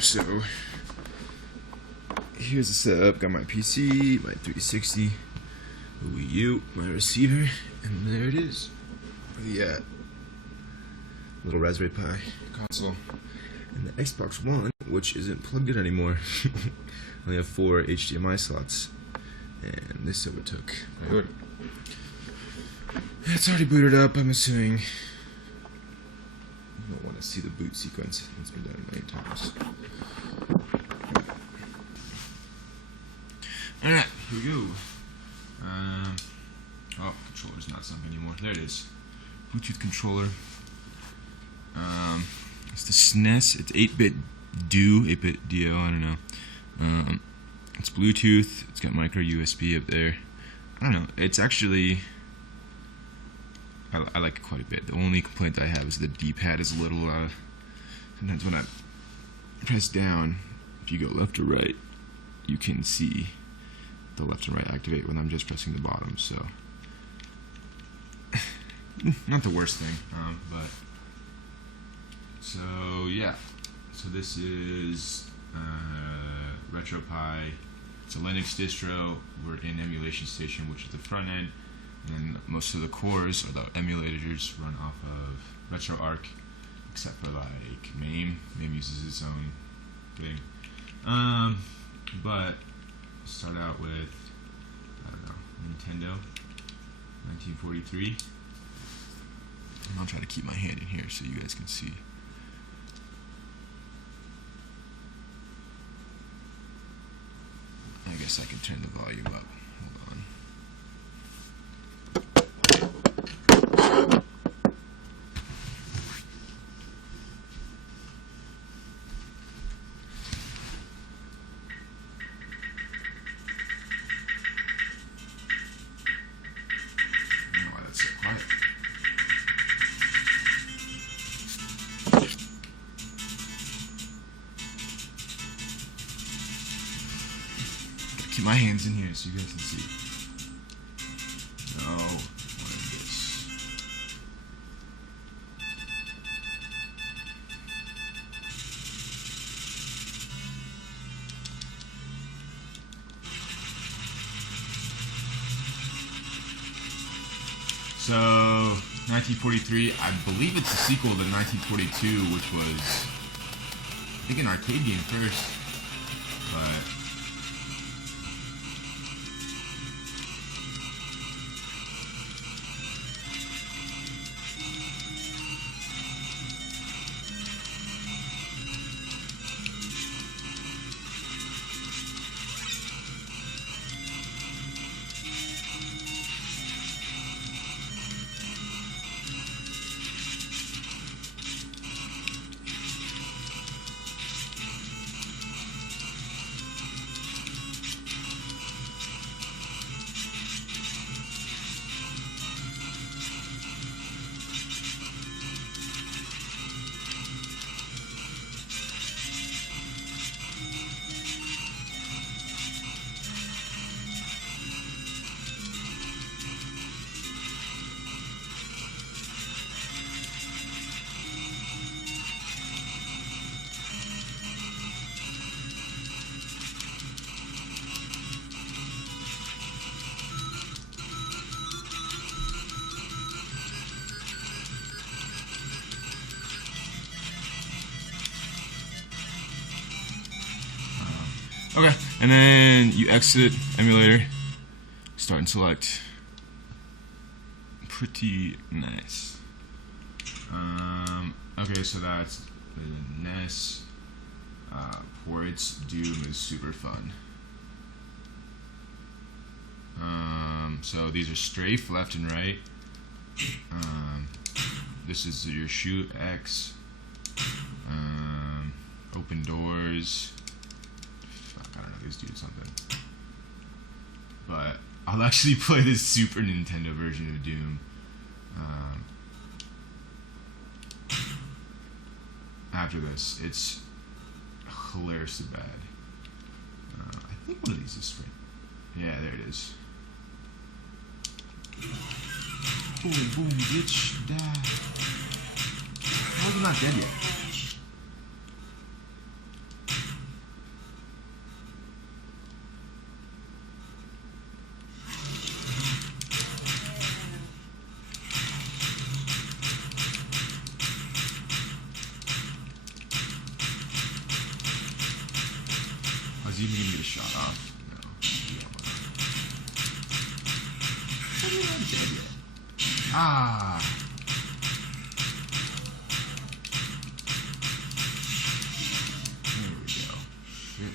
So here's the setup. Got my PC, my 360, Wii U, my receiver, and there it is. The little Raspberry Pi console. And the Xbox One, which isn't plugged in anymore. I only have 4 HDMI slots. And this overtook my order. It's already booted up, I'm assuming. You don't want to see the boot sequence. It's been done many times. Alright, here we go. Oh, controller's not sunk anymore. There it is. Bluetooth controller. It's the SNES. It's 8-bit DO, 8-bit DO, I don't know. It's Bluetooth. It's got micro USB up there. I don't know. It's actually... I like it quite a bit. The only complaint I have is the D-pad is a little, sometimes when I press down, if you go left or right, you can see the left and right activate when I'm just pressing the bottom, so... not the worst thing, but... So, yeah. So this is retropie. It's a Linux distro. We're in Emulation Station, which is the front end. And most of the cores, or the emulators, run off of RetroArch, except for like MAME. MAME uses its own thing. But start out with, I don't know, Nintendo 1943. And I'll try to keep my hand in here so you guys can see. I guess I can turn the volume up. Hold on. Keep my hands in here so you guys can see. No, what is this? So, 1943, I believe it's a sequel to 1942, which was, I think, an arcade game first, but... Okay, and then you exit emulator, start and select. Pretty nice. Okay, so that's the NES. Ports Doom is super fun. So these are strafe left and right. This is your shoot X. Open doors. I don't know, these do something. But I'll actually play this Super Nintendo version of Doom. After this, it's hilariously bad. I think one of these is sprint. Yeah, there it is. Boom, boom, bitch, die. How are you not dead yet? he even gonna get a shot off? No. Ah. There we go. Shit.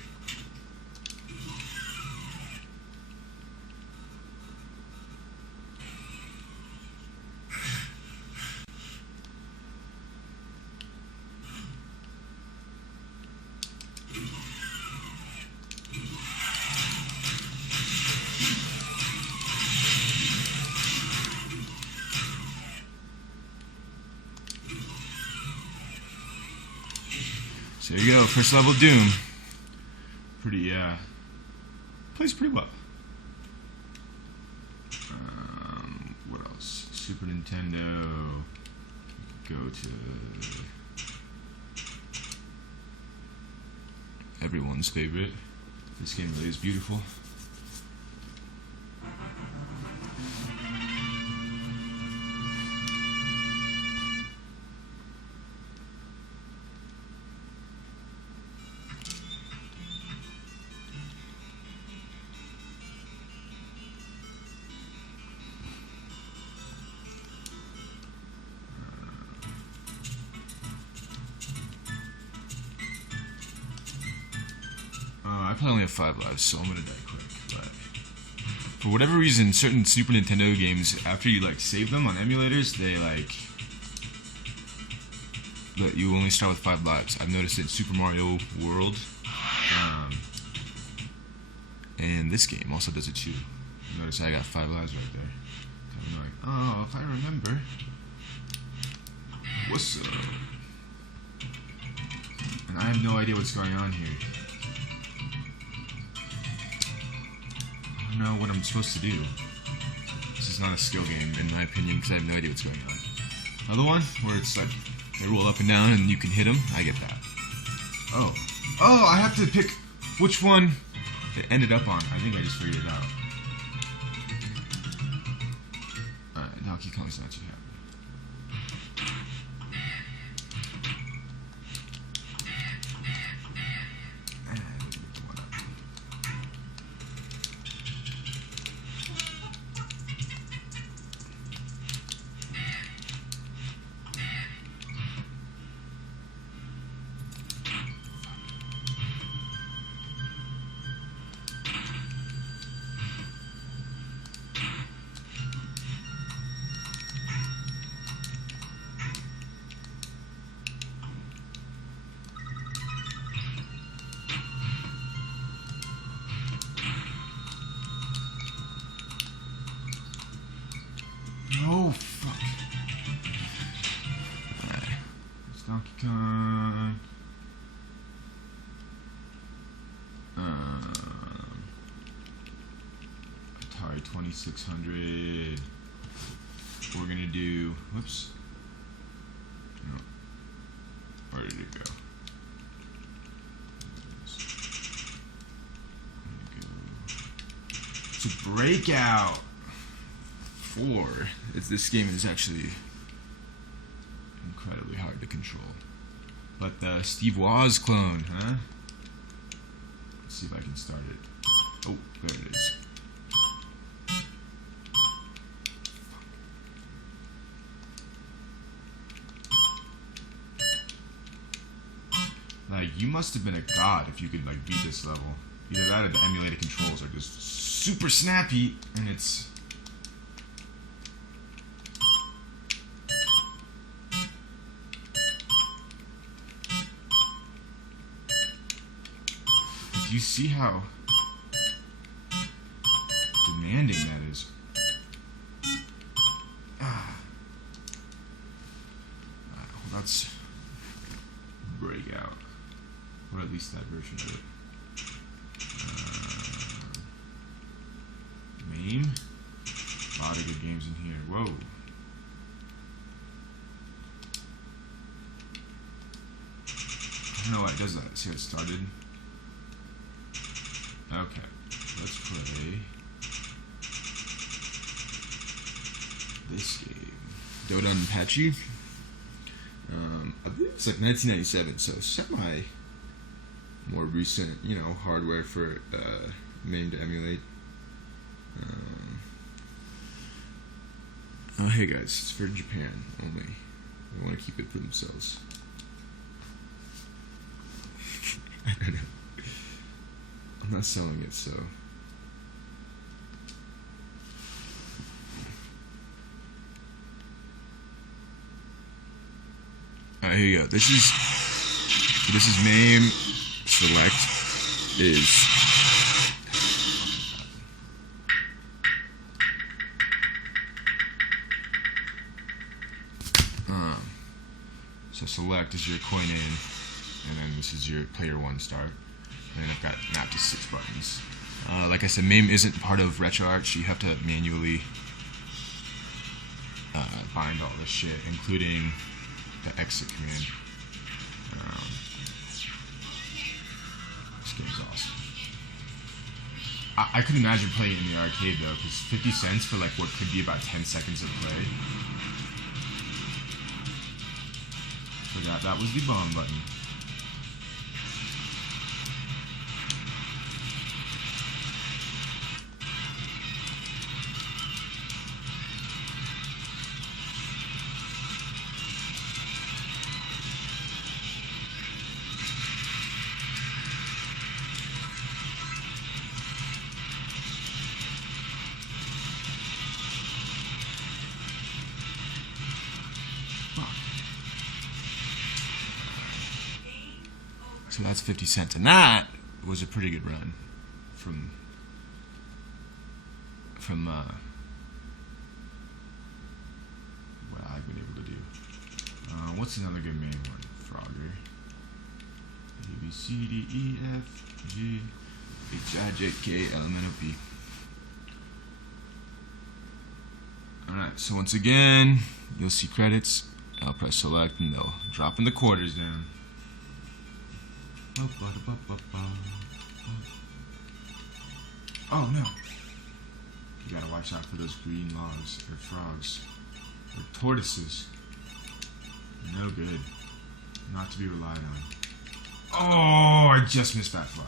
So there you go, first level Doom. Pretty, plays pretty well. What else? Super Nintendo. Go to everyone's favorite. This game really is beautiful. I probably only have 5 lives, so I'm gonna die quick. But for whatever reason, certain Super Nintendo games, after you like save them on emulators, they like let you only start with 5 lives. I've noticed it in Super Mario World, and this game also does it too. Notice I got 5 lives right there. I'm like, oh, if I remember, what's up? And I have no idea what's going on here. I don't know what I'm supposed to do. This is not a skill game, in my opinion, because I have no idea what's going on. Another one where it's like they roll up and down and you can hit them. I get that. Oh, I have to pick which one it ended up on. I think I just figured it out. Alright, now Donkey Kong's not too happy. Oh, fuck. Alright. It's Donkey Kong. Atari 2600. We're gonna do. Whoops. No. Where did it go? To Breakout 4. This game is actually incredibly hard to control. But the Steve Woz clone, huh? Let's see if I can start it. Oh, there it is. Like, you must have been a god if you could like beat this level. Either that or the emulated controls are just super snappy, and it's. Do you see how demanding that is? Well, that's Breakout. Or at least that version of it. MAME? A lot of good games in here. Whoa. I don't know why it does that. See how it started? Okay. Let's play this game. I believe it's like 1997, so semi more recent, you know, hardware for MAME to emulate. Oh, hey guys, it's for Japan only. They want to keep it for themselves. I don't know. I'm not selling it, so. Alright, here you go. This is MAME select is so select is your coin in, and then this is your player 1 start, and then I've got mapped to 6 buttons. Like I said, MAME isn't part of RetroArch, so you have to manually bind all this shit, including the exit command. This game's awesome. I could imagine playing it in the arcade though, because 50 cents for like what could be about 10 seconds of play. Forgot that was the bomb button. So that's 50 cents, and that was a pretty good run from what I've been able to do. What's another good MAME one? Frogger. A, B, C, D, E, F, G, H, I, J, K, L, M, N, O, P. Alright, so once again, you'll see credits. I'll press select, and they'll drop in the quarters down. Oh no! You gotta watch out for those green logs, or frogs, or tortoises. No good. Not to be relied on. Oh, I just missed that fly.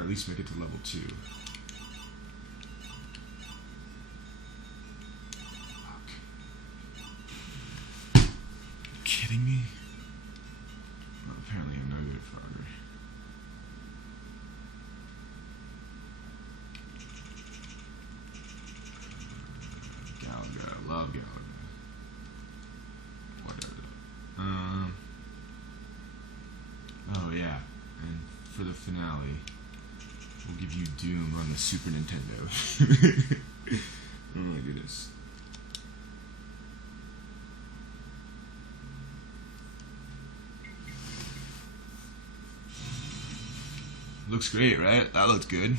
At least make it to level 2. Fuck. Kidding me? Well, apparently I'm no good at Frogger. Galaga, I love Galaga. Whatever. Oh yeah, and for the finale, we'll give you Doom on the Super Nintendo. Oh my goodness. Looks great, right? That looks good.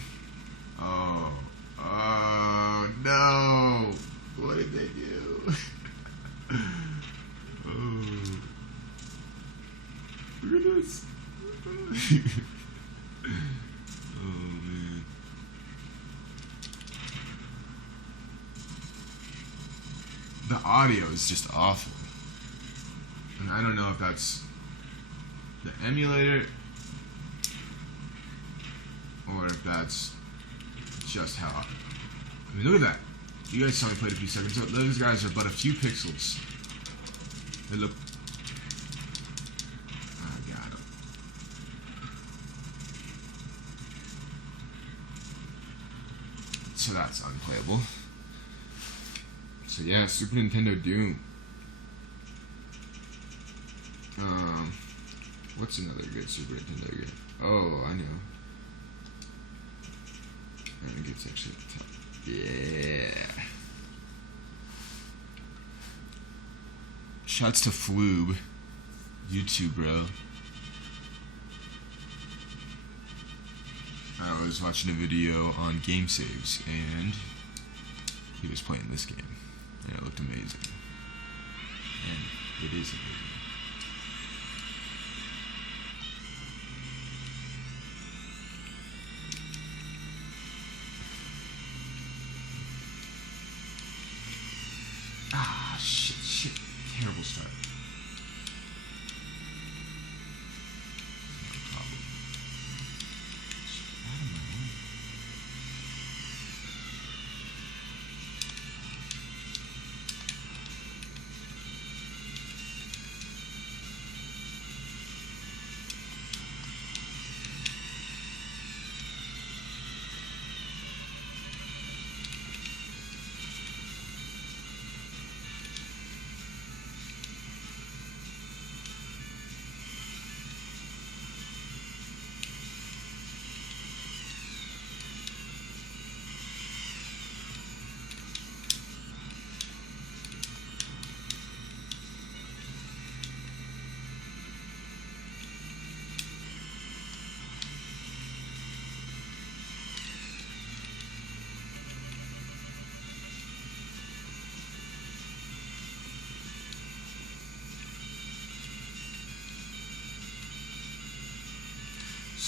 Oh. Oh no! What did they do? Oh. Look at this. Oh man. The audio is just awful. And I don't know if that's the emulator or if that's just how. I mean, look at that. You guys saw me play it a few seconds ago. Those guys are but a few pixels. They look. I got them. So that's unplayable. So yeah, Super Nintendo Doom. What's another good Super Nintendo game? Oh, I know. I think it's actually at the top. Yeah. Shouts to Floob. YouTube, bro. I was watching a video on game saves, and he was playing this game, and it looked amazing. And it is amazing.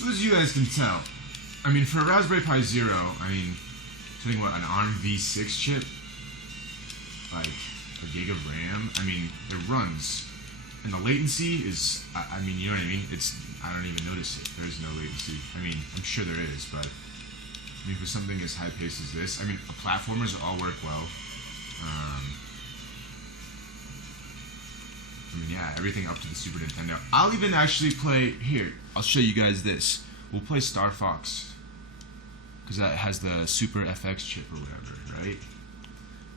So as you guys can tell, I mean, for a Raspberry Pi Zero, I mean, something what, an ARM V6 chip, like a gig of RAM. I mean, it runs, and the latency is, I mean, you know what I mean? I don't even notice it. There's no latency. I mean, I'm sure there is, but I mean, for something as high paced as this, I mean, platformers all work well. I mean, yeah, everything up to the Super Nintendo. I'll even actually play, here, I'll show you guys this. We'll play Star Fox, because that has the Super FX chip or whatever, right?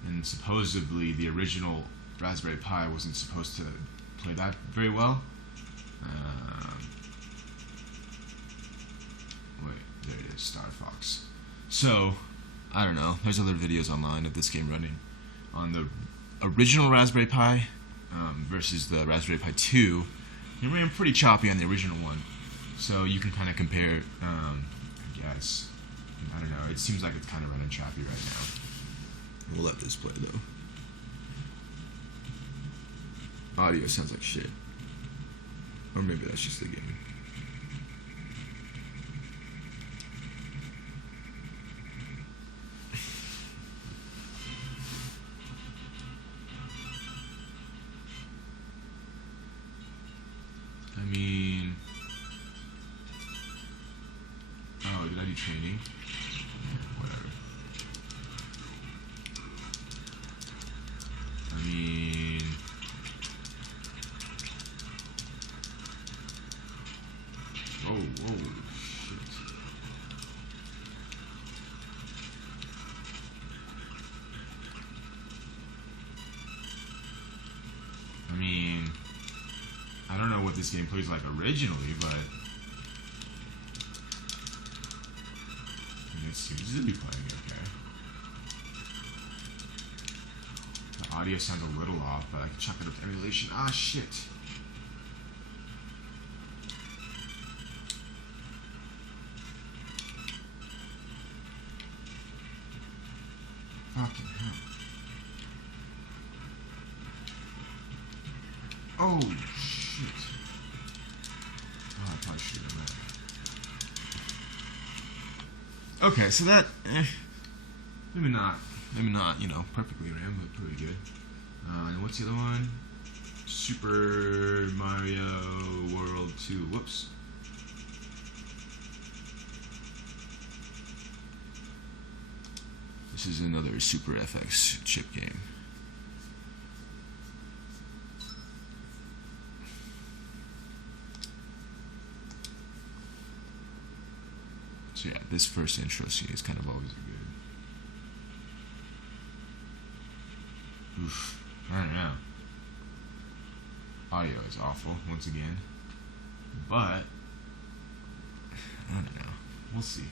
And supposedly the original Raspberry Pi wasn't supposed to play that very well. Wait, there it is, Star Fox. So, I don't know, there's other videos online of this game running on the original Raspberry Pi versus the Raspberry Pi 2. It ran pretty choppy on the original one, so you can kind of compare, I guess. I don't know, it seems like it's kind of running choppy right now. We'll let this play though. Audio sounds like shit. Or maybe that's just the game. I mean... Oh, did I do training? Whatever. I mean... Oh, whoa, shit. I mean... I don't know what this game plays like originally, but... I mean, it seems to be playing okay. The audio sounds a little off, but I can chalk it up to emulation. Ah, shit. Fucking hell. Oh, shit. Oh, I probably should have done that. Okay, so that, maybe not, you know, perfectly RAM, but pretty good. And what's the other one? Super Mario World 2. Whoops. This is another Super FX chip game. So yeah, this first intro scene is kind of always good. Oof, I don't know. Audio is awful, once again. But, I don't know. We'll see.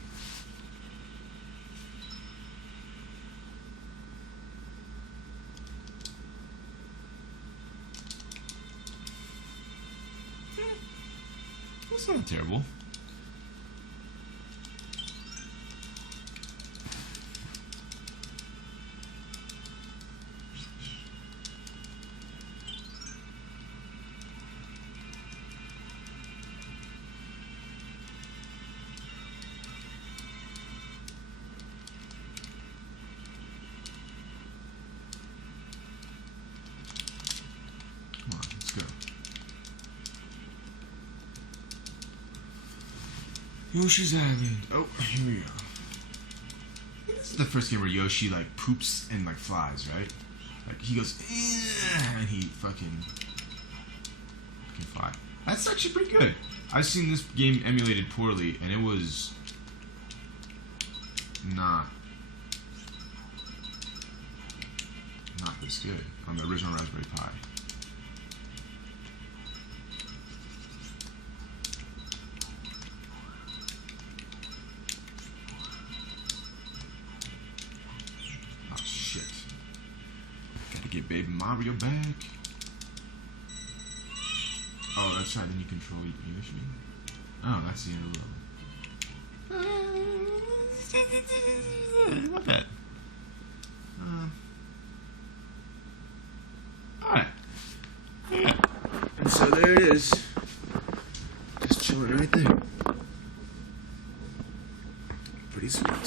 That's not terrible. Come on, let's go. Yoshi's Island. Oh, here we go. I think this is the first game where Yoshi like poops and like flies, right? Like he goes, and he fucking fly. That's actually pretty good. I've seen this game emulated poorly, and it was not this good on the original Raspberry Pi. Get Baby Mario back. Oh, that's right, then you control Yoshi. Oh, that's the end of the level. Not bad. Alright. Yeah. And so there it is. Just chilling right there. pretty sweet.